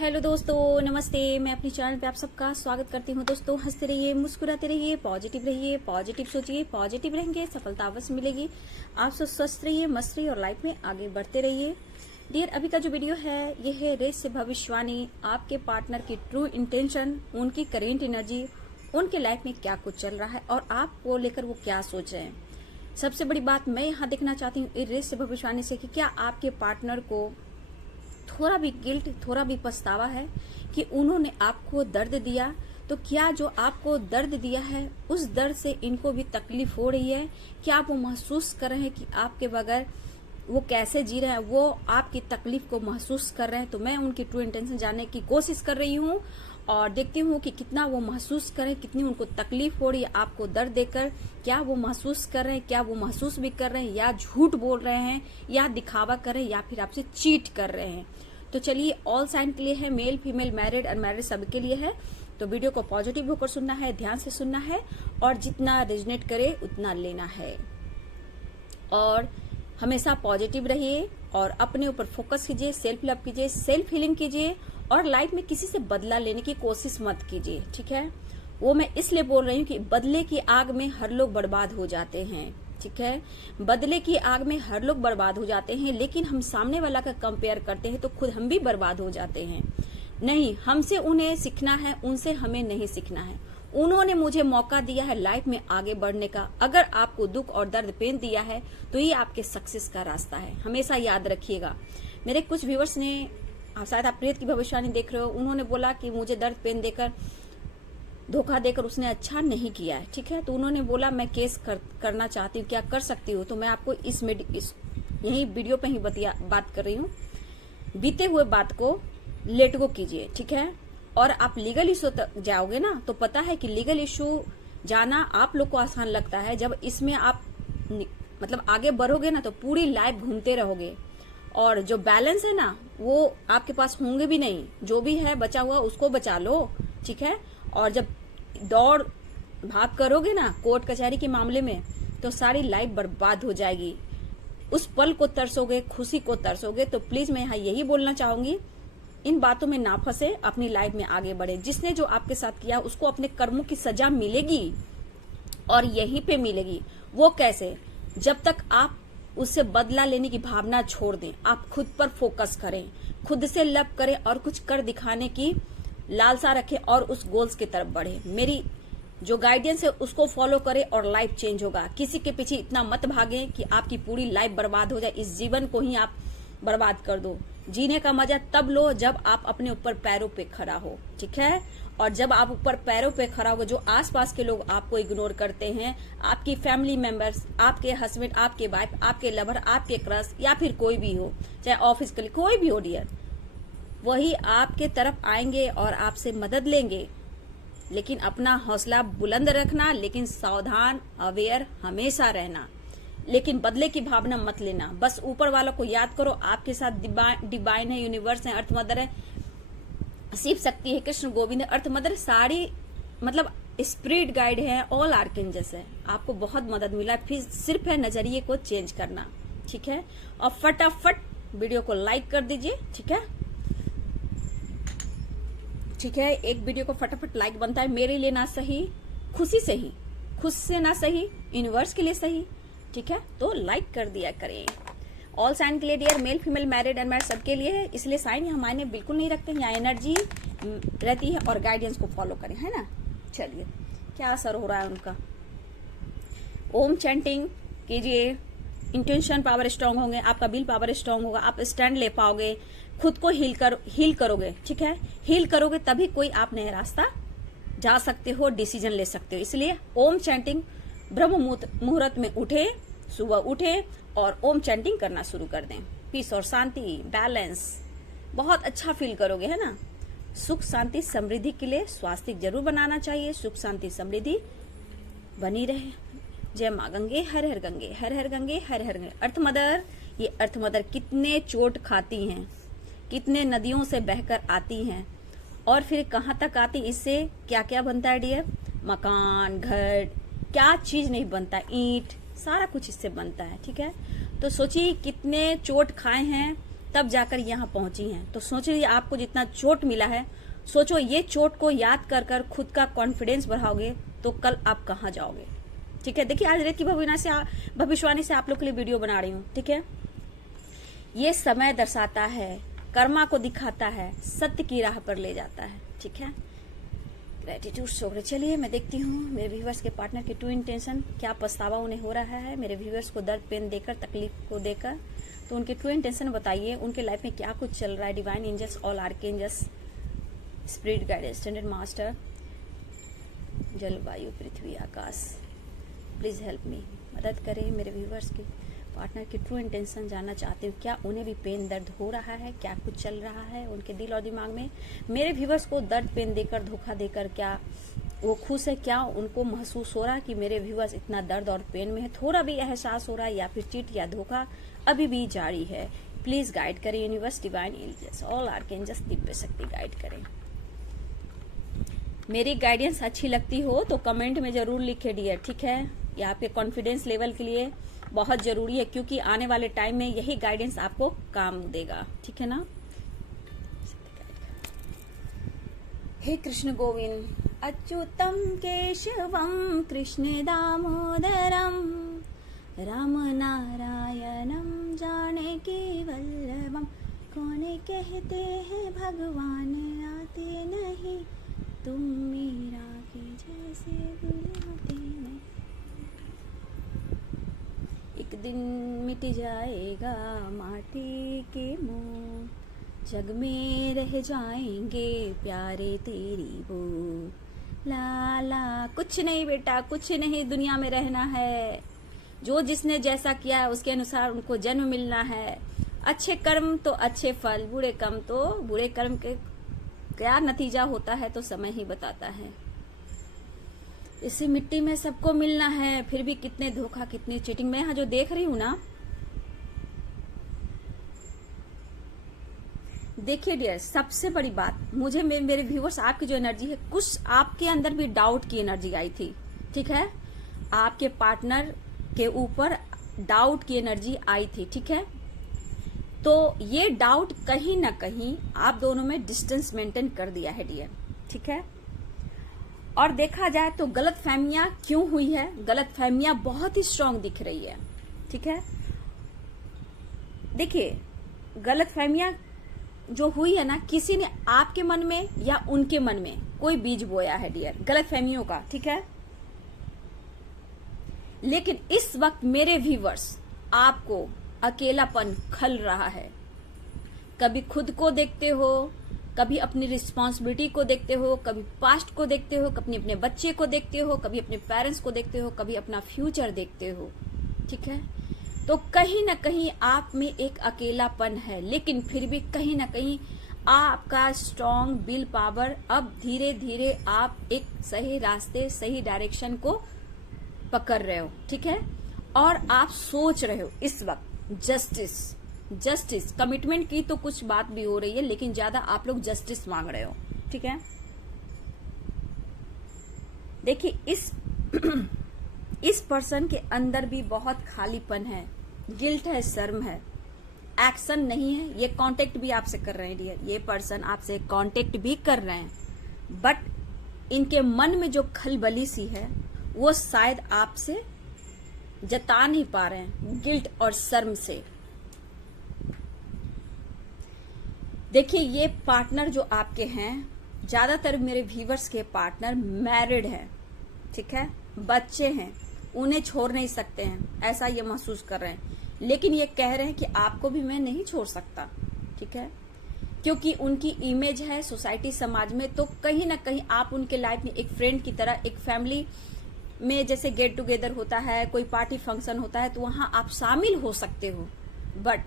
Hello दोस्तों, नमस्ते। मैं अपने चैनल पे आप सबका स्वागत करती हूँ। दोस्तों, हंसते रहिए, मुस्कुराते रहिए, पॉजिटिव रहिए, पॉजिटिव सोचिए, पॉजिटिव रहेंगे, सफलता अवश्य मिलेगी। आप सब स्वस्थ रहिए, मस्त रहिए और लाइफ में आगे बढ़ते रहिए। डियर, अभी का जो वीडियो है ये है रेस से भविष्यवाणी। आपके पार्टनर की ट्रू इंटेंशन, उनकी करेंट एनर्जी, उनके लाइफ में क्या कुछ चल रहा है और आपको लेकर वो क्या सोच रहे हैं। सबसे बड़ी बात मैं यहाँ देखना चाहती हूँ रेस से भविष्यवाणी से कि क्या आपके पार्टनर को थोड़ा भी गिल्ट, थोड़ा भी पछतावा है कि उन्होंने आपको दर्द दिया। तो क्या जो आपको दर्द दिया है उस दर्द से इनको भी तकलीफ हो रही है? क्या आप वो महसूस कर रहे हैं कि आपके बगैर वो कैसे जी रहे हैं, वो आपकी तकलीफ को महसूस कर रहे हैं? तो मैं उनकी ट्रू इंटेंशन जानने की कोशिश कर रही हूँ और देखती हूँ कि कितना वो महसूस करें, कितनी उनको तकलीफ हो रही है आपको दर्द देकर। क्या वो महसूस कर रहे हैं, क्या वो महसूस भी कर रहे हैं, या झूठ बोल रहे हैं, या दिखावा कर रहे हैं, या फिर आपसे चीट कर रहे हैं। तो चलिए, ऑल साइन के लिए है, मेल फीमेल मैरिड अनमैरिड सबके लिए है। तो वीडियो को पॉजिटिव होकर सुनना है, ध्यान से सुनना है और जितना रेजनेट करे उतना लेना है। और हमेशा पॉजिटिव रहिए और अपने ऊपर फोकस कीजिए, सेल्फ लव कीजिए, सेल्फ हीलिंग कीजिए और लाइफ में किसी से बदला लेने की कोशिश मत कीजिए। ठीक है, वो मैं इसलिए बोल रही हूँ कि बदले की आग में हर लोग बर्बाद हो जाते हैं। ठीक है, बदले की आग में हर लोग बर्बाद हो जाते हैं, लेकिन हम सामने वाला का कंपेयर करते हैं तो खुद हम भी बर्बाद हो जाते हैं। नहीं, हमसे उन्हें सीखना है, उनसे हमें नहीं सीखना है। उन्होंने मुझे मौका दिया है लाइफ में आगे बढ़ने का। अगर आपको दुख और दर्द पेन दिया है तो ये आपके सक्सेस का रास्ता है, हमेशा याद रखिएगा। मेरे कुछ व्यूअर्स ने, शायद आप प्रीत की भविष्यवाणी देख रहे हो, उन्होंने बोला कि मुझे दर्द पेन देकर, धोखा देकर उसने अच्छा नहीं किया है। ठीक है, तो उन्होंने बोला मैं केस करना चाहती हूँ, क्या कर सकती हूँ? तो मैं आपको इस यही वीडियो पे ही बात कर रही हूँ। बीते हुए बात को लेट गो कीजिए। ठीक है, और आप लीगल इशू तक जाओगे ना, तो पता है कि लीगल इशू जाना आप लोग को आसान लगता है। जब इसमें आप मतलब आगे बढ़ोगे ना तो पूरी लाइफ घूमते रहोगे और जो बैलेंस है ना वो आपके पास होंगे भी नहीं। जो भी है बचा हुआ उसको बचा लो। ठीक है, और जब दौड़ भाग करोगे ना कोर्ट कचहरी के मामले में तो सारी लाइफ बर्बाद हो जाएगी। उस पल को तरसोगे, खुशी को तरसोगे। तो प्लीज मैं यहाँ यही बोलना चाहूंगी, इन बातों में ना फंसे, अपनी लाइफ में आगे बढ़े। जिसने जो आपके साथ किया उसको अपने कर्मों की सजा मिलेगी और यहीं पे मिलेगी। वो कैसे? जब तक आप उससे बदला लेने की भावना छोड़ दें, आप खुद पर फोकस करें, खुद से लव करें और कुछ कर दिखाने की लालसा रखें और उस गोल्स की तरफ बढ़े। मेरी जो गाइडेंस है उसको फॉलो करें और लाइफ चेंज होगा। किसी के पीछे इतना मत भागें कि आपकी पूरी लाइफ बर्बाद हो जाए। इस जीवन को ही आप बर्बाद कर दो। जीने का मजा तब लो जब आप अपने ऊपर पैरों पे खड़ा हो। ठीक है, और जब आप ऊपर पैरों पे खड़ा हो, जो आसपास के लोग आपको इग्नोर करते हैं, आपकी फैमिली मेंबर्स, आपके हस्बैंड, आपके वाइफ, आपके लवर, आपके क्रश या फिर कोई भी हो, चाहे ऑफिस के लिए कोई भी हो डियर, वही आपके तरफ आएंगे और आपसे मदद लेंगे। लेकिन अपना हौसला बुलंद रखना, लेकिन सावधान, अवेयर हमेशा रहना। लेकिन बदले की भावना मत लेना। बस ऊपर वालों को याद करो, आपके साथ डिवाइन है, यूनिवर्स है, अर्थ मदर है, शिव शक्ति है, कृष्ण गोविंद है, अर्थ मदर, सारी मतलब स्पिरिट गाइड है, ऑल आर्कएंजल्स है। आपको बहुत मदद मिला है, फिर सिर्फ है नजरिए को चेंज करना। ठीक है, और फटाफट वीडियो को लाइक कर दीजिए। ठीक है, ठीक है, एक वीडियो को फटाफट लाइक बनता है। मेरे लिए ना सही, खुशी से ही, खुद से ना सही, यूनिवर्स के लिए सही। ठीक है, तो लाइक कर दिया करें। ऑल साइन के लिए dear, male female married unmarried सबके लिए है, इसलिए साइन यहाँ मायने बिल्कुल नहीं रखते हैं। यहाँ एनर्जी रहती है और गाइडेंस को फॉलो करें, है ना। चलिए, क्या असर हो रहा है उनका। ओम चैंटिंग कीजिए, इंटेंशन पावर स्ट्रांग होंगे, आपका विल पावर स्ट्रांग होगा, आप स्टैंड ले पाओगे, खुद को हील करोगे। ठीक है, हील करोगे तभी कोई आप नया रास्ता जा सकते हो, डिसीजन ले सकते हो। इसलिए ओम चैंटिंग, ब्रह्म मुहूर्त में उठे, सुबह उठे और ओम चैंटिंग करना शुरू कर दें। पीस और शांति, बैलेंस, बहुत अच्छा फील करोगे, है ना। सुख शांति समृद्धि के लिए स्वास्थ्य जरूर बनाना चाहिए। सुख शांति समृद्धि बनी रहे। जय माँ गंगे, हर हर गंगे, हर हर गंगे, हर हर गंगे। अर्थ मदर, ये अर्थ मदर कितने चोट खाती हैं, कितने नदियों से बहकर आती हैं और फिर कहाँ तक आती। इससे क्या क्या बनता है डियर? मकान, घर, क्या चीज नहीं बनता, ईंट, सारा कुछ इससे बनता है। ठीक है, तो सोचिए कितने चोट खाए हैं तब जाकर यहाँ पहुंची हैं। तो सोचिए आपको जितना चोट मिला है, सोचो ये चोट को याद कर कर खुद का कॉन्फिडेंस बढ़ाओगे तो कल आप कहाँ जाओगे। ठीक है, देखिए आज रेत की भविष्यवाणी से आप लोग के लिए वीडियो बना रही हूँ। ठीक है, ये समय दर्शाता है, कर्मा को दिखाता है, सत्य की राह पर ले जाता है। ठीक है, ग्रेटिट्यूड शो करे। चलिए मैं देखती हूँ मेरे व्यूवर्स के पार्टनर की ट्रू इंटेंशन, क्या पछतावा उन्हें हो रहा है मेरे व्यूवर्स को दर्द पेन देकर, तकलीफ को देकर। तो उनके ट्रू इंटेंशन बताइए, उनके लाइफ में क्या कुछ चल रहा है। Divine angels, all archangels, spirit guidance, standard master, जलवायु, पृथ्वी, आकाश, प्लीज हेल्प मी, मदद करें। मेरे व्यूवर्स के पार्टनर की ट्रू इंटेंशन जानना चाहती हूँ, क्या उन्हें भी पेन दर्द हो रहा है, क्या कुछ चल रहा है उनके दिल और दिमाग में। मेरे व्यूवर्स को दर्द पेन देकर, धोखा देकर, क्या वो खुश है, क्या उनको महसूस हो रहा है कि मेरे व्यूवर्स इतना दर्द और पेन में है, थोड़ा भी एहसास हो रहा है, या फिर चीट या धोखा अभी भी जारी है। प्लीज गाइड करें universe, divine angels, all archangels, दिव्य शक्ति गाइड करें। मेरी गाइडेंस अच्छी लगती हो तो कमेंट में जरूर लिखे डियर। ठीक है, ये आपके कॉन्फिडेंस लेवल के लिए बहुत जरूरी है, क्योंकि आने वाले टाइम में यही गाइडेंस आपको काम देगा। ठीक है ना। हे कृष्ण गोविंद अच्युतम केशवम कृष्ण दामोदरम राम नारायणम जानकी वल्लभम। कौन कहते हैं भगवान आते नहीं, तुम मीरा के जैसे बुलाते नहीं। एक दिन मिट जाएगा माटी के मुंह, जग में रह जाएंगे प्यारे तेरी वो। लाला कुछ नहीं बेटा, कुछ नहीं, दुनिया में रहना है। जो जिसने जैसा किया है उसके अनुसार उनको जन्म मिलना है। अच्छे कर्म तो अच्छे फल, बुरे कर्म तो बुरे कर्म के क्या नतीजा होता है तो समय ही बताता है। इसी मिट्टी में सबको मिलना है, फिर भी कितने धोखा, कितनी चीटिंग। मैं यहाँ जो देख रही हूँ ना, देखिए डियर, सबसे बड़ी बात मुझे मेरे व्यूवर्स, आपकी जो एनर्जी है, कुछ आपके अंदर भी डाउट की एनर्जी आई थी। ठीक है, आपके पार्टनर के ऊपर डाउट की एनर्जी आई थी। ठीक है, तो ये डाउट कहीं ना कहीं आप दोनों में डिस्टेंस मेंटेन कर दिया है डियर। ठीक है, और देखा जाए तो गलत फहमियां क्यों हुई है, गलत फहमियां बहुत ही स्ट्रांग दिख रही है। ठीक है, देखिए गलत फहमियां जो हुई है ना, किसी ने आपके मन में या उनके मन में कोई बीज बोया है डियर, गलत फहमियों का। ठीक है, लेकिन इस वक्त मेरे व्यूवर्स, आपको अकेलापन खल रहा है। कभी खुद को देखते हो, कभी अपनी रिस्पॉन्सिबिलिटी को देखते हो, कभी पास्ट को देखते हो, कभी अपने बच्चे को देखते हो, कभी अपने पेरेंट्स को देखते हो, कभी अपना फ्यूचर देखते हो। ठीक है, तो कहीं ना कहीं आप में एक अकेलापन है, लेकिन फिर भी कहीं ना कहीं आपका स्ट्रॉन्ग विल पावर, अब धीरे धीरे आप एक सही रास्ते, सही डायरेक्शन को पकड़ रहे हो। ठीक है, और आप सोच रहे हो इस वक्त जस्टिस कमिटमेंट की तो कुछ बात भी हो रही है, लेकिन ज्यादा आप लोग जस्टिस मांग रहे हो। ठीक है, देखिए इस पर्सन के अंदर भी बहुत खालीपन है, गिल्ट है, शर्म है, एक्शन नहीं है। ये कांटेक्ट भी आपसे कर रहे हैं डियर, ये पर्सन आपसे कांटेक्ट भी कर रहे हैं, बट इनके मन में जो खलबली सी है वो शायद आपसे जता नहीं पा रहे हैं, गिल्ट और शर्म से। देखिए ये पार्टनर जो आपके हैं, ज्यादातर मेरे व्यूवर्स के पार्टनर मैरिड हैं। ठीक है, बच्चे हैं, उन्हें छोड़ नहीं सकते हैं, ऐसा ये महसूस कर रहे हैं, लेकिन ये कह रहे हैं कि आपको भी मैं नहीं छोड़ सकता। ठीक है, क्योंकि उनकी इमेज है सोसाइटी, समाज में, तो कहीं ना कहीं आप उनके लाइफ में एक फ्रेंड की तरह, एक फैमिली में जैसे गेट टुगेदर होता है, कोई पार्टी फंक्शन होता है, तो वहां आप शामिल हो सकते हो, बट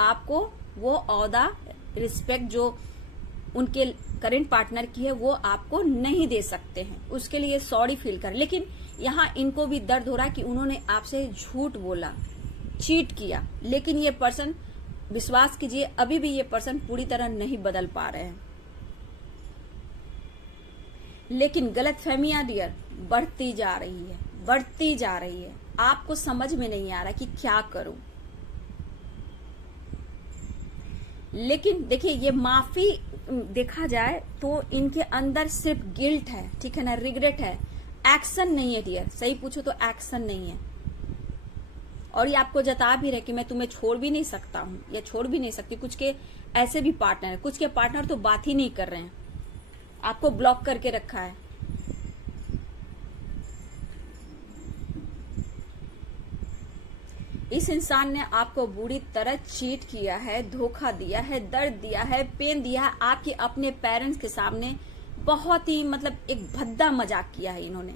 आपको वो औदा, रिस्पेक्ट जो उनके करेंट पार्टनर की है वो आपको नहीं दे सकते हैं। उसके लिए सॉरी फील कर, लेकिन यहाँ इनको भी दर्द हो रहा है कि उन्होंने आपसे झूठ बोला, चीट किया, लेकिन ये पर्सन, विश्वास कीजिए, अभी भी ये पर्सन पूरी तरह नहीं बदल पा रहे हैं। लेकिन गलतफहमियां डियर बढ़ती जा रही है, बढ़ती जा रही है। आपको समझ में नहीं आ रहा कि क्या करूं। लेकिन देखिए ये माफी देखा जाए तो इनके अंदर सिर्फ गिल्ट है, ठीक है ना, रिग्रेट है, एक्शन नहीं है डियर। सही पूछो तो एक्शन नहीं है। और ये आपको जता भी रहे कि मैं तुम्हें छोड़ भी नहीं सकता हूं या छोड़ भी नहीं सकती। कुछ के ऐसे भी पार्टनर है, कुछ के पार्टनर तो बात ही नहीं कर रहे हैं, आपको ब्लॉक करके रखा है। इस इंसान ने आपको बुरी तरह चीट किया है, धोखा दिया है, दर्द दिया है, पेन दिया है। आपके अपने पेरेंट्स के सामने बहुत ही मतलब एक भद्दा मजाक किया है इन्होंने,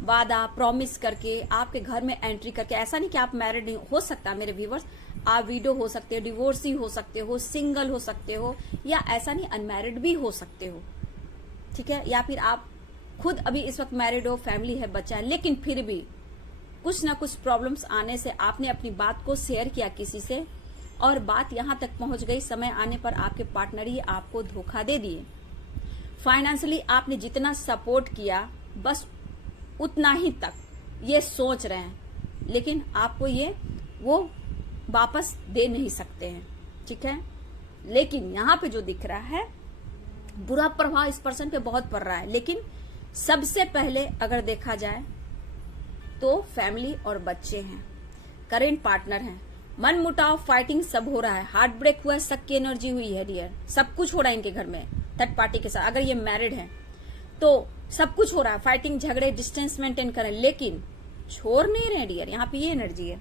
वादा प्रॉमिस करके आपके घर में एंट्री करके। ऐसा नहीं कि आप मैरिड नहीं हो सकता मेरे व्यूवर्स, आप विडो हो सकते हो, डिवोर्सी हो सकते हो, सिंगल हो सकते हो, या ऐसा नहीं अनमैरिड भी हो सकते हो, ठीक है, या फिर आप खुद अभी इस वक्त मैरिड हो, फैमिली है, बच्चा है, लेकिन फिर भी कुछ ना कुछ प्रॉब्लम्स आने से आपने अपनी बात को शेयर किया किसी से और बात यहां तक पहुंच गई। समय आने पर आपके पार्टनर ही आपको धोखा दे दिए। फाइनेंशियली आपने जितना सपोर्ट किया बस उतना ही तक ये सोच रहे हैं, लेकिन आपको ये वो वापस दे नहीं सकते हैं, ठीक है। लेकिन यहाँ पे जो दिख रहा है बुरा प्रभाव इस पर्सन पे बहुत पड़ रहा है। लेकिन सबसे पहले अगर देखा जाए तो फैमिली और बच्चे हैं, करेंट पार्टनर हैं, मन मुटाव फाइटिंग सब हो रहा है, हार्ट ब्रेक हुआ है, शक की एनर्जी हुई है डियर, सब कुछ हो रहा है इनके घर में थर्ड पार्टी के साथ। अगर ये मैरिड है तो सब कुछ हो रहा है, फाइटिंग झगड़े डिस्टेंस मेंटेन करें, लेकिन छोड़ नहीं रहे डियर। यहाँ पे ये एनर्जी है।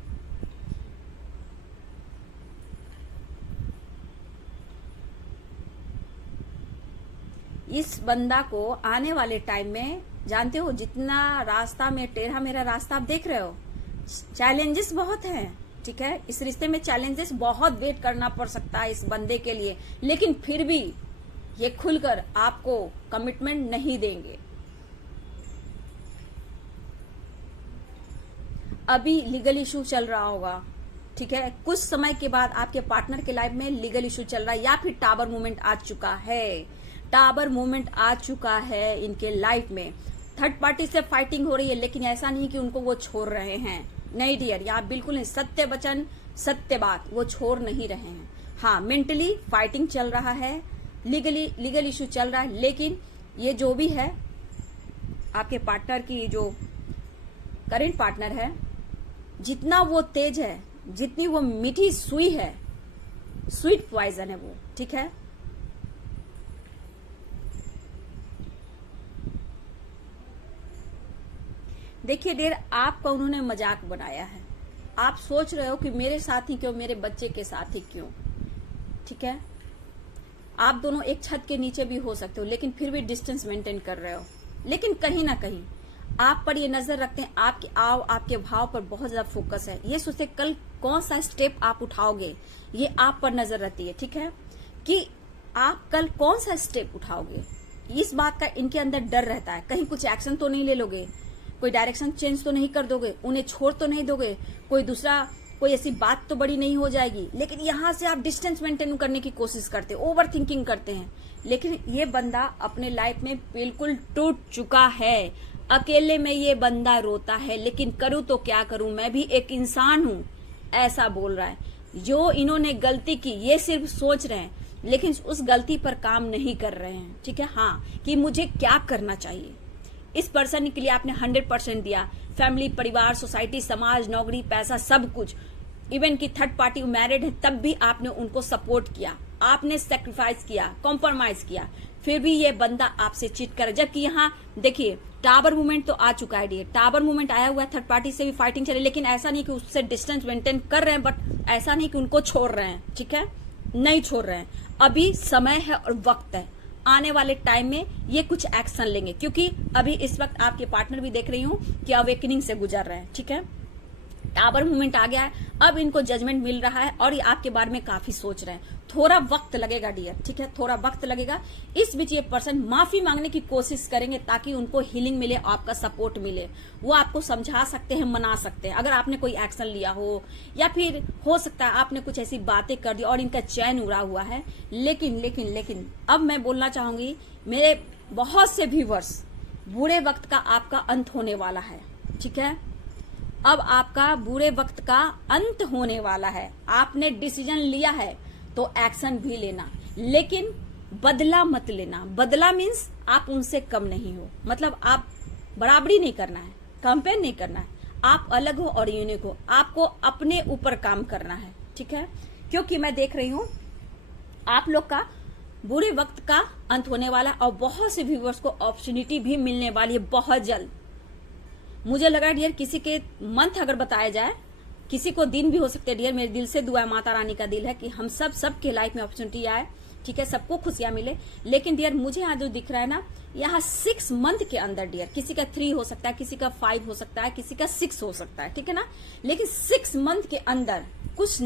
इस बंदा को आने वाले टाइम में जानते हो जितना रास्ता में टेढ़ा मेरा रास्ता आप देख रहे हो, चैलेंजेस बहुत हैं, ठीक है। इस रिश्ते में चैलेंजेस बहुत वेट करना पड़ सकता है इस बंदे के लिए, लेकिन फिर भी ये खुलकर आपको कमिटमेंट नहीं देंगे। अभी लीगल इशू चल रहा होगा, ठीक है, कुछ समय के बाद आपके पार्टनर के लाइफ में लीगल इशू चल रहा है या फिर टावर मूवमेंट आ चुका है, टावर मूवमेंट आ चुका है इनके लाइफ में। थर्ड पार्टी से फाइटिंग हो रही है, लेकिन ऐसा नहीं कि उनको वो छोड़ रहे हैं, नहीं डियर, यहाँ बिल्कुल नहीं, सत्य वचन सत्य बात, वो छोड़ नहीं रहे हैं। हाँ, मेंटली फाइटिंग चल रहा है, लीगल इशू चल रहा है, लेकिन ये जो भी है आपके पार्टनर की जो करेंट पार्टनर है, जितना वो तेज है, जितनी वो मीठी सुई है, स्वीट पॉइजन है वो, ठीक है। देखिए डियर, आपका उन्होंने मजाक बनाया है, आप सोच रहे हो कि मेरे साथ ही क्यों, मेरे बच्चे के साथ ही क्यों, ठीक है। आप दोनों एक छत के नीचे भी हो सकते हो, लेकिन फिर भी डिस्टेंस मेंटेन कर रहे हो। लेकिन कहीं ना कहीं आप पर ये नजर रखते हैं, आपके आपके भाव पर बहुत ज्यादा फोकस है। ये सोचते कल कौन सा स्टेप आप उठाओगे, ये आप पर नजर रहती है, ठीक है, कि आप कल कौन सा स्टेप उठाओगे। इस बात का इनके अंदर डर रहता है, कहीं कुछ एक्शन तो नहीं ले लोगे, कोई डायरेक्शन चेंज तो नहीं कर दोगे, उन्हें छोड़ तो नहीं दोगे, कोई ऐसी बात तो बड़ी नहीं हो जाएगी। लेकिन यहां से आप डिस्टेंस मेंटेन करने की कोशिश करते, ओवर थिंकिंग करते हैं। लेकिन ये बंदा अपने लाइफ में बिल्कुल टूट चुका है, अकेले में ये बंदा रोता है, लेकिन करूं तो क्या करूं, मैं भी एक इंसान हूं, ऐसा बोल रहा है। जो इन्होंने गलती की ये सिर्फ सोच रहे हैं, लेकिन उस गलती पर काम नहीं कर रहे हैं, ठीक है। हाँ, कि मुझे क्या करना चाहिए। इस पर्सन के लिए आपने 100% दिया, फैमिली, परिवार, सोसाइटी, समाज, नौकरी, पैसा, सब कुछ। इवन की थर्ड पार्टी मैरिड है तब भी आपने उनको सपोर्ट किया, आपने सेक्रीफाइस किया, कॉम्प्रोमाइज किया, फिर भी ये बंदा आपसे चीट कर। जबकि यहाँ देखिए टावर मूवमेंट तो आ चुका है, डियर, टावर मूवमेंट आया हुआ है, थर्ड पार्टी से भी फाइटिंग चले, लेकिन ऐसा नहीं कि उससे डिस्टेंस मेंटेन कर रहे हैं, बट ऐसा नहीं कि उनको छोड़ रहे हैं, ठीक है, नहीं छोड़ रहे हैं। अभी समय है और वक्त है, आने वाले टाइम में ये कुछ एक्शन लेंगे, क्योंकि अभी इस वक्त आपके पार्टनर भी देख रही हूँ कि अवेकनिंग से गुजर रहे हैं, ठीक है। टावर मूवमेंट आ गया है, अब इनको जजमेंट मिल रहा है और ये आपके बारे में काफी सोच रहे हैं। थोड़ा वक्त लगेगा डियर, ठीक है, थोड़ा वक्त लगेगा। इस बीच ये पर्सन माफी मांगने की कोशिश करेंगे ताकि उनको हीलिंग मिले, आपका सपोर्ट मिले। वो आपको समझा सकते हैं, मना सकते हैं, अगर आपने कोई एक्शन लिया हो, या फिर हो सकता है आपने कुछ ऐसी बातें कर दी और इनका चैन उड़ा हुआ है। लेकिन अब मैं बोलना चाहूंगी, मेरे बहुत से व्यूअर्स, बुरे वक्त का आपका अंत होने वाला है, ठीक है। अब आपका बुरे वक्त का अंत होने वाला है, आपने डिसीजन लिया है, तो एक्शन भी लेना, लेकिन बदला मत लेना। बदला मीन्स आप उनसे कम नहीं हो, मतलब आप बराबरी नहीं करना है, कंपेयर नहीं करना है। आप अलग हो और यूनिक हो, आपको अपने ऊपर काम करना है, ठीक है। क्योंकि मैं देख रही हूं आप लोग का बुरे वक्त का अंत होने वाला है और बहुत से व्यूवर्स को अपॉर्चुनिटी भी मिलने वाली है बहुत जल्द। मुझे लगा डियर किसी के मंथ अगर बताया जाए, किसी को दिन भी हो सकते हैं डियर। मेरे दिल से दुआ है, माता रानी का दिल है कि हम सबके लाइफ में अपॉर्चुनिटी आए, ठीक है, सबको खुशियां मिले। लेकिन डियर मुझे यहाँ जो दिख रहा है ना, यहाँ 6 मंथ के अंदर डियर, किसी का 3 हो सकता है, किसी का 5 हो सकता है, किसी का 6 हो सकता है, ठीक है ना। लेकिन 6 मंथ के अंदर कुछ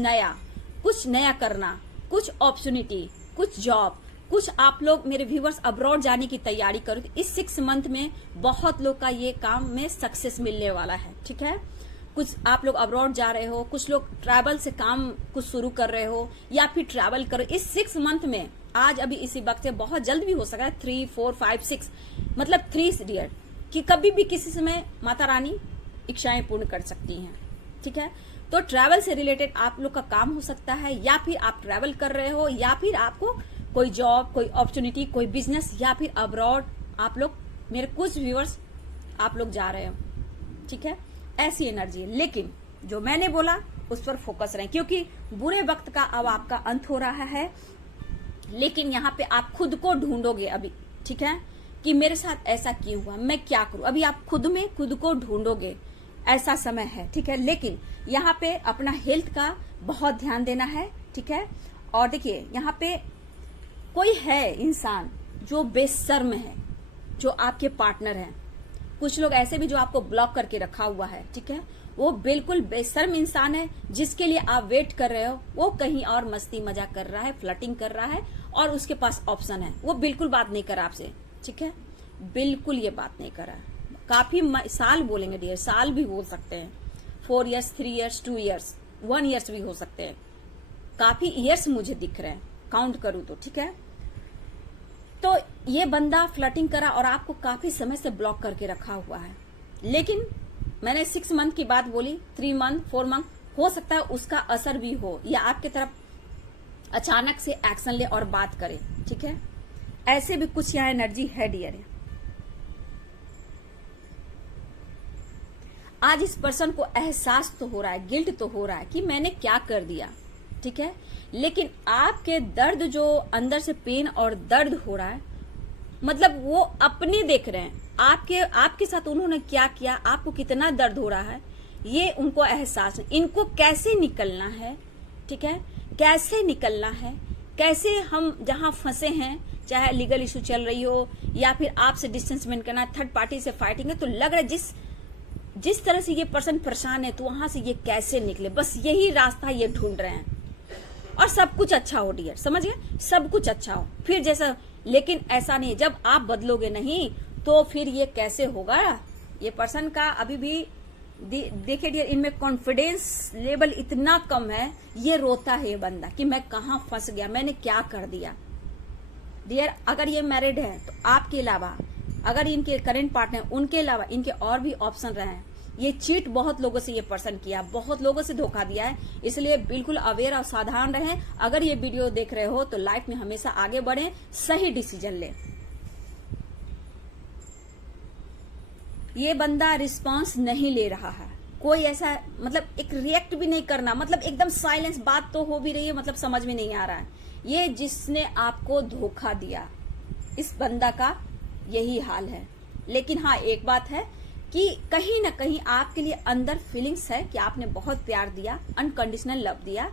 नया करना, कुछ अपॉर्चुनिटी, कुछ जॉब, कुछ आप लोग मेरे व्यूवर्स अब्रॉड जाने की तैयारी करो। तो इस 6 मंथ में बहुत लोग का ये काम में सक्सेस मिलने वाला है, ठीक है। कुछ आप लोग अब्रॉड जा रहे हो, कुछ लोग ट्रैवल से काम कुछ शुरू कर रहे हो या फिर ट्रैवल करो इस 6 मंथ में। आज अभी इसी वक्त से बहुत जल्द भी हो सकता है 3, 4, 5, 6, मतलब 3 डियर कि कभी भी किसी समय माता रानी इच्छाएं पूर्ण कर सकती हैं, ठीक है। तो ट्रैवल से रिलेटेड आप लोग का काम हो सकता है, या फिर आप ट्रैवल कर रहे हो, या फिर आपको कोई जॉब, कोई अपॉर्चुनिटी, कोई बिजनेस, या फिर अब्रॉड आप लोग, मेरे कुछ व्यूअर्स आप लोग जा रहे हो, ठीक है। ऐसी एनर्जी है। लेकिन जो मैंने बोला उस पर फोकस रहें, क्योंकि बुरे वक्त का अब आपका अंत हो रहा है। लेकिन यहाँ पे आप खुद को ढूंढोगे अभी, ठीक है, कि मेरे साथ ऐसा क्यों हुआ, मैं क्या करूं। अभी आप खुद में खुद को ढूंढोगे, ऐसा समय है, ठीक है। लेकिन यहाँ पे अपना हेल्थ का बहुत ध्यान देना है, ठीक है। और देखिए यहाँ पे कोई है इंसान जो बेशर्म है, जो आपके पार्टनर है। कुछ लोग ऐसे भी जो आपको ब्लॉक करके रखा हुआ है, ठीक है। वो बिल्कुल बेशर्म इंसान है, जिसके लिए आप वेट कर रहे हो, वो कहीं और मस्ती मजाक कर रहा है, फ्लर्टिंग कर रहा है, और उसके पास ऑप्शन है। वो बिल्कुल बात नहीं करा आपसे, ठीक है, बिल्कुल ये बात नहीं करा। काफी साल बोलेंगे डियर, साल भी बोल सकते हैं, 4 इयर्स, 3 इयर्स, 2 इयर्स, 1 इयर्स भी हो सकते हैं। काफी इयर्स मुझे दिख रहे हैं, काउंट करूं तो, ठीक है। तो ये बंदा फ्लर्टिंग करा और आपको काफी समय से ब्लॉक करके रखा हुआ है। लेकिन मैंने 6 मंथ की बात बोली, 3 मंथ, 4 मंथ, हो सकता है उसका असर भी हो, या आपके तरफ अचानक से एक्शन ले और बात करे, ठीक है। ऐसे भी कुछ यहाँ एनर्जी है डियर। आज इस पर्सन को एहसास तो हो रहा है, गिल्ट तो हो रहा है कि मैंने क्या कर दिया, ठीक है। लेकिन आपके दर्द जो अंदर से पेन और दर्द हो रहा है, मतलब वो अपने देख रहे हैं आपके साथ उन्होंने क्या किया, आपको कितना दर्द हो रहा है, ये उनको एहसास है। इनको कैसे निकलना है, ठीक है, कैसे निकलना है, कैसे हम जहां फंसे हैं, चाहे लीगल इशू चल रही हो या फिर आपसे डिस्टेंस मेंटेन करना, थर्ड पार्टी से फाइटिंग है, तो लग रहा है जिस तरह से ये पर्सन परेशान है, तो वहां से ये कैसे निकले, बस यही रास्ता ये ढूंढ रहे हैं। और सब कुछ अच्छा हो डियर, समझ गए, सब कुछ अच्छा हो फिर जैसा। लेकिन ऐसा नहीं, जब आप बदलोगे नहीं तो फिर ये कैसे होगा। ये पर्सन का अभी भी देखिए डियर, इनमें कॉन्फिडेंस लेवल इतना कम है, ये रोता है ये बंदा कि मैं कहाँ फंस गया, मैंने क्या कर दिया। डियर अगर ये मैरिड है तो आपके अलावा, अगर इनके करेंट पार्टनर, उनके अलावा इनके और भी ऑप्शन रहे हैं। ये चीट बहुत लोगों से ये पर्सन किया, बहुत लोगों से धोखा दिया है, इसलिए बिल्कुल अवेयर और सावधान रहें। अगर ये वीडियो देख रहे हो तो लाइफ में हमेशा आगे बढ़ें, सही डिसीजन लें। ये बंदा रिस्पांस नहीं ले रहा है, कोई ऐसा मतलब एक रिएक्ट भी नहीं करना, मतलब एकदम साइलेंस, बात तो हो भी रही है, मतलब समझ में नहीं आ रहा है। ये जिसने आपको धोखा दिया, इस बंदा का यही हाल है। लेकिन हाँ एक बात है कि कहीं ना कहीं आपके लिए अंदर फीलिंग्स है कि आपने बहुत प्यार दिया, अनकंडीशनल लव दिया,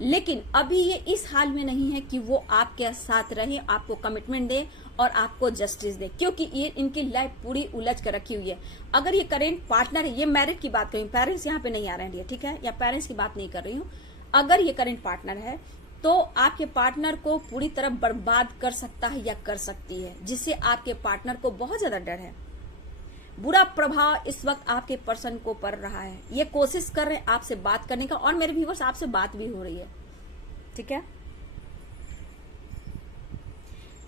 लेकिन अभी ये इस हाल में नहीं है कि वो आपके साथ रहे, आपको कमिटमेंट दे और आपको जस्टिस दे, क्योंकि ये इनकी लाइफ पूरी उलझ कर रखी हुई है। अगर ये करेंट पार्टनर है, ये मैरिड की बात करूं, पेरेंट्स यहाँ पे नहीं आ रहे हैं, ठीक है, या पेरेंट्स की बात नहीं कर रही हूँ। अगर ये करेंट पार्टनर है तो आपके पार्टनर को पूरी तरह बर्बाद कर सकता है या कर सकती है, जिससे आपके पार्टनर को बहुत ज्यादा डर है। बुरा प्रभाव इस वक्त आपके पर्सन को पड़ रहा है। ये कोशिश कर रहे हैं आपसे बात करने का, और मेरे व्यूअर्स आपसे बात भी हो रही है, ठीक है।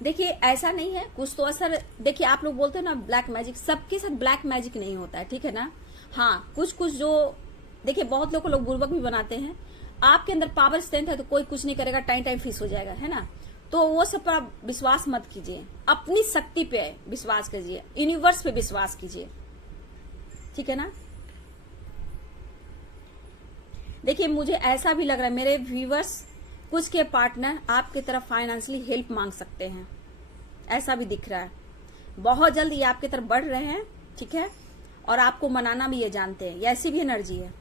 देखिए ऐसा नहीं है, कुछ तो असर, देखिए आप लोग बोलते हो ना ब्लैक मैजिक, सबके साथ ब्लैक मैजिक नहीं होता है, ठीक है ना। हाँ कुछ जो देखिए बहुत लोग बुर्बक भी बनाते हैं। आपके अंदर पावर स्ट्रेंथ है तो कोई कुछ नहीं करेगा, टाइम टाइम फिक्स हो जाएगा, है ना। तो वो सब पर आप विश्वास मत कीजिए, अपनी शक्ति पे विश्वास कीजिए, यूनिवर्स पे विश्वास कीजिए, ठीक है ना। देखिए मुझे ऐसा भी लग रहा है मेरे व्यूवर्स, कुछ के पार्टनर आपकी तरफ फाइनेंशियली हेल्प मांग सकते हैं, ऐसा भी दिख रहा है। बहुत जल्द ये आपकी तरफ बढ़ रहे हैं, ठीक है, और आपको मनाना भी ये जानते हैं, ये ऐसी भी एनर्जी है।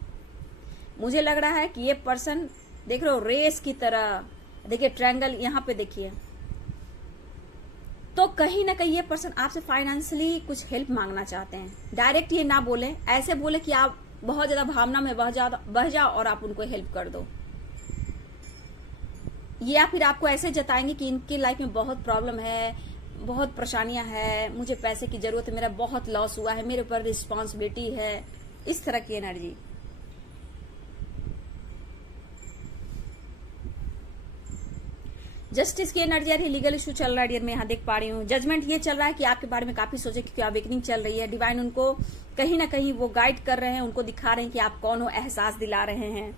मुझे लग रहा है कि ये पर्सन देख रहे हो रेस की तरह, देखिए ट्रायंगल यहाँ पे देखिए, तो कहीं ना कहीं ये पर्सन आपसे फाइनेंशियली कुछ हेल्प मांगना चाहते हैं। डायरेक्ट ये ना बोले, ऐसे बोले कि आप बहुत ज्यादा भावना में बह जाओ और आप उनको हेल्प कर दो, या फिर आपको ऐसे जताएंगे कि इनकी लाइफ में बहुत प्रॉब्लम है, बहुत परेशानियां है, मुझे पैसे की जरूरत है, मेरा बहुत लॉस हुआ है, मेरे ऊपर रिस्पॉन्सिबिलिटी है, इस तरह की एनर्जी। जस्टिस की एनर्जी आ रही है, लीगल इशू चल रहा है डियर, मैं यहाँ देख पा रही हूँ। जजमेंट ये चल रहा है कि आपके बारे में काफी सोचे, क्योंकि अवेकनिंग चल रही है, डिवाइन उनको कहीं ना कहीं वो गाइड कर रहे हैं, उनको दिखा रहे हैं कि आप कौन हो, एहसास दिला रहे हैं।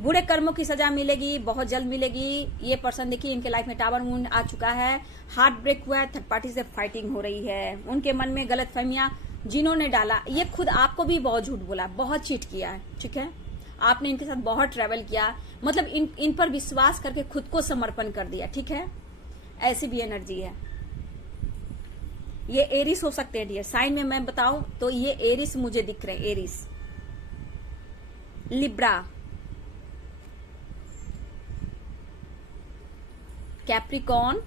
बुरे कर्मों की सजा मिलेगी, बहुत जल्द मिलेगी। ये पर्सन देखिए इनके लाइफ में टावर मून आ चुका है, हार्ट ब्रेक हुआ है, थर्ड पार्टी से फाइटिंग हो रही है, उनके मन में गलत फहमियां जिन्होंने डाला, ये खुद आपको भी बहुत झूठ बोला, बहुत चीट किया है, ठीक है, आपने इनके साथ बहुत ट्रेवल किया, मतलब इन पर विश्वास करके खुद को समर्पण कर दिया, ठीक है, ऐसी भी एनर्जी है। ये एरिस हो सकते हैं डियर, साइन में मैं बताऊं तो ये एरिस मुझे दिख रहे हैं, Aries, Libra, Capricorn,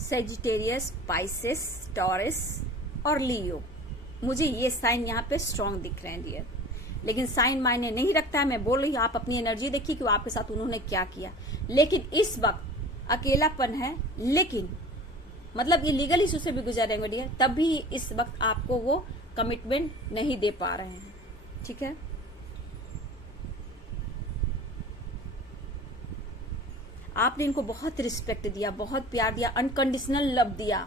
Sagittarius, Pisces, Taurus और लियो। मुझे ये साइन यहाँ पे स्ट्रांग दिख रहे हैं डियर, लेकिन साइन मायने नहीं रखता है, मैं बोल रही हूँ आप अपनी एनर्जी देखिए कि आपके साथ उन्होंने क्या किया। लेकिन इस वक्त अकेलापन है, लेकिन मतलब ये लीगल इशू से भी गुजर रहे हैं डियर, तब भी इस वक्त आपको वो कमिटमेंट नहीं दे पा रहे हैं, ठीक है। आपने इनको बहुत रिस्पेक्ट दिया, बहुत प्यार दिया, अनकंडीशनल लव दिया,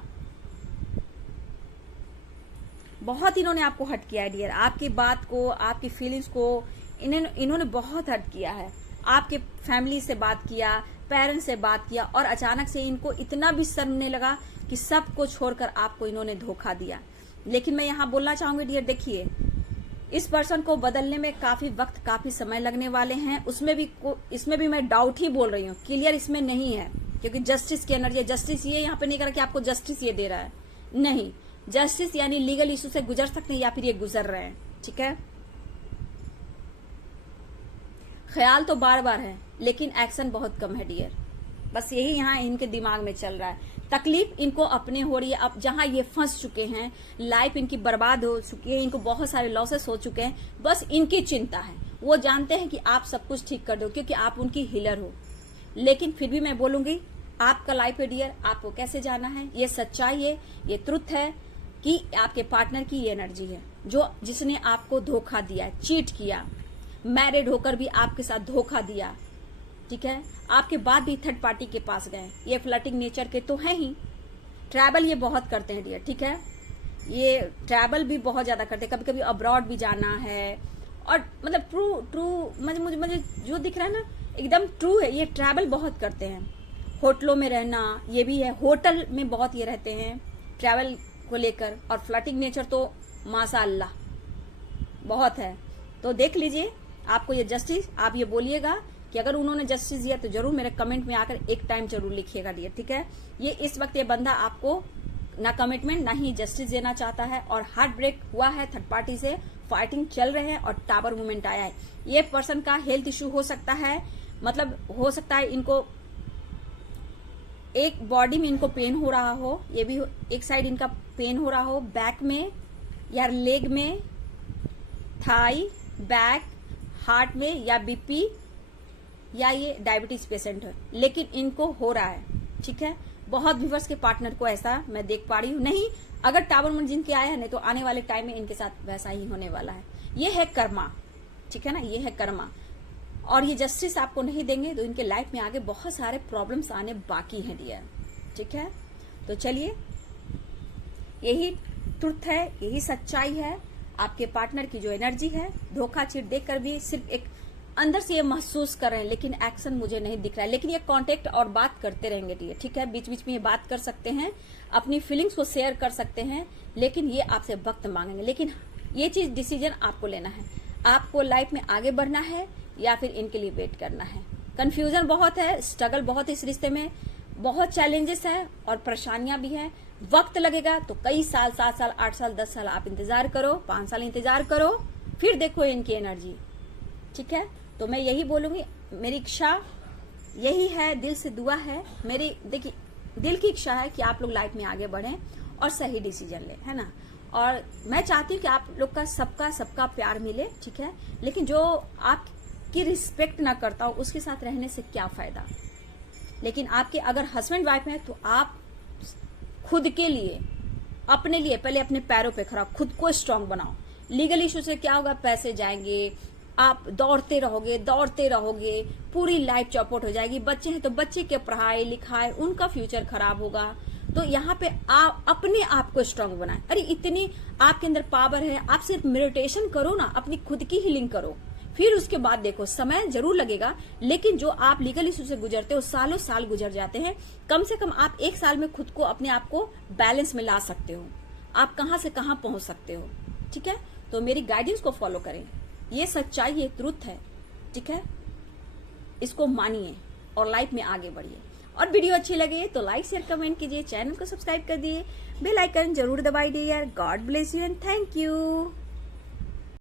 बहुत इन्होंने आपको हर्ट किया है डियर, आपकी बात को, आपकी फीलिंग्स को इन्होंने बहुत हर्ट किया है। आपके फैमिली से बात किया, पेरेंट्स से बात किया, और अचानक से इनको इतना भी शर्मने लगा कि सबको छोड़कर आपको इन्होंने धोखा दिया। लेकिन मैं यहाँ बोलना चाहूंगी डियर, देखिए इस पर्सन को बदलने में काफी वक्त, काफी समय लगने वाले हैं, इसमें भी मैं डाउट ही बोल रही हूँ, क्लियर इसमें नहीं है, क्योंकि जस्टिस की एनर्जी है। जस्टिस ये यहाँ पे नहीं करा कि आपको जस्टिस ये दे रहा है, नहीं, जस्टिस यानी लीगल इशू से गुजर सकते हैं या फिर ये गुजर रहे हैं, ठीक है। ख्याल तो बार बार है लेकिन एक्शन बहुत कम है डियर, बस यही यहाँ इनके दिमाग में चल रहा है। तकलीफ इनको अपने हो रही है, अब जहां ये फंस चुके हैं, लाइफ इनकी बर्बाद हो चुकी है, इनको बहुत सारे लॉसेस हो चुके हैं, बस इनकी चिंता है। वो जानते हैं कि आप सब कुछ ठीक कर दो क्योंकि आप उनकी हीलर हो, लेकिन फिर भी मैं बोलूंगी आपका लाइफ है डियर, आपको कैसे जाना है, ये सच्चाई है, ये ट्रुथ है कि आपके पार्टनर की ये एनर्जी है जिसने आपको धोखा दिया, चीट किया, मैरिड होकर भी आपके साथ धोखा दिया, ठीक है, आपके बाद भी थर्ड पार्टी के पास गए। ये फ्लर्टिंग नेचर के तो हैं ही, ट्रैवल ये बहुत करते हैं डियर, ठीक है, ये ट्रैवल भी बहुत ज्यादा करते हैं, कभी कभी अब्रॉड भी जाना है, और मतलब ट्रू मुझे जो दिख रहा है ना एकदम ट्रू है, ये ट्रैवल बहुत करते हैं। होटलों में रहना ये भी है, होटल में बहुत ये रहते हैं ट्रैवल को लेकर, और फ्लर्टिंग नेचर तो माशाअल्लाह बहुत है। तो देख लीजिए आपको ये जस्टिस, आप ये बोलिएगा कि अगर उन्होंने जस्टिस दिया तो जरूर मेरे कमेंट में आकर एक टाइम जरूर लिखिएगा डियर, ठीक है। ये इस वक्त ये बंदा आपको ना कमिटमेंट ना ही जस्टिस देना चाहता है, और हार्ट ब्रेक हुआ है, थर्ड पार्टी से फाइटिंग चल रहे हैं, और टावर मूवमेंट आया है। ये पर्सन का हेल्थ इश्यू हो सकता है, मतलब हो सकता है इनको एक बॉडी में इनको पेन हो रहा हो, ये भी एक साइड इनका पेन हो रहा हो, बैक में या लेग में, थाई, बैक, हार्ट में, या बीपी, या ये डायबिटीज पेशेंट है, लेकिन इनको हो रहा है, ठीक है। बहुत व्यूअर्स के पार्टनर को ऐसा मैं देख पा रही हूँ, नहीं अगर टावर मून जिनके आया है नहीं तो आने वाले टाइम में इनके साथ वैसा ही होने वाला है। ये है कर्मा, ठीक है ना, ये है कर्मा, और ये जस्टिस आपको नहीं देंगे तो इनके लाइफ में आगे बहुत सारे प्रॉब्लम्स आने बाकी हैं डियर, ठीक है। तो चलिए यही ट्रुथ है, यही सच्चाई है। आपके पार्टनर की जो एनर्जी है, धोखा चीट देखकर भी सिर्फ एक अंदर से ये महसूस कर रहे हैं, लेकिन एक्शन मुझे नहीं दिख रहा है। लेकिन ये कांटेक्ट और बात करते रहेंगे डियर, ठीक है। बीच बीच में ये बात कर सकते हैं, अपनी फीलिंग्स को शेयर कर सकते हैं, लेकिन ये आपसे वक्त मांगेंगे। लेकिन ये चीज डिसीजन आपको लेना है, आपको लाइफ में आगे बढ़ना है या फिर इनके लिए वेट करना है। कंफ्यूजन बहुत है, स्ट्रगल बहुत है, इस रिश्ते में बहुत चैलेंजेस है और परेशानियां भी है। वक्त लगेगा तो कई साल, 7 साल, 8 साल, 10 साल आप इंतजार करो, 5 साल इंतजार करो, फिर देखो इनकी एनर्जी, ठीक है। तो मैं यही बोलूंगी, मेरी इच्छा यही है, दिल से दुआ है मेरी, देखिए दिल की इच्छा है कि आप लोग लाइफ में आगे बढ़ें और सही डिसीजन लें, है ना। और मैं चाहती हूँ कि आप लोग का सबका प्यार मिले, ठीक है। लेकिन जो आपकी रिस्पेक्ट ना करता हो उसके साथ रहने से क्या फायदा। लेकिन आपके अगर हस्बैंड वाइफ में, तो आप खुद के लिए, अपने लिए पहले अपने पैरों पे खड़ा, खुद को स्ट्रांग बनाओ। लीगल इशू से क्या होगा, पैसे जाएंगे, आप दौड़ते रहोगे, पूरी लाइफ चौपट हो जाएगी। बच्चे हैं तो बच्चे के पढ़ाई लिखाई, उनका फ्यूचर खराब होगा। तो यहाँ पे आप अपने आप को स्ट्रांग बनाएं। अरे इतनी आपके अंदर पावर है, आप सिर्फ मेडिटेशन करो ना, अपनी खुद की हीलिंग करो, फिर उसके बाद देखो। समय जरूर लगेगा, लेकिन जो आप लीगल इशू से गुजरते हो, सालों साल गुजर जाते हैं। कम से कम आप 1 साल में खुद को, अपने आप को बैलेंस में ला सकते हो। आप कहां से कहां पहुंच सकते हो, ठीक है। तो मेरी गाइडेंस को फॉलो करें, ये सच्चाई, ये ट्रुथ है, ठीक है। इसको मानिए और लाइफ में आगे बढ़िए। और वीडियो अच्छी लगे तो लाइक शेयर कमेंट कीजिए, चैनल को सब्सक्राइब कर दिए, बेल आइकन जरूर दबाई दिए यार। God bless you and thank you.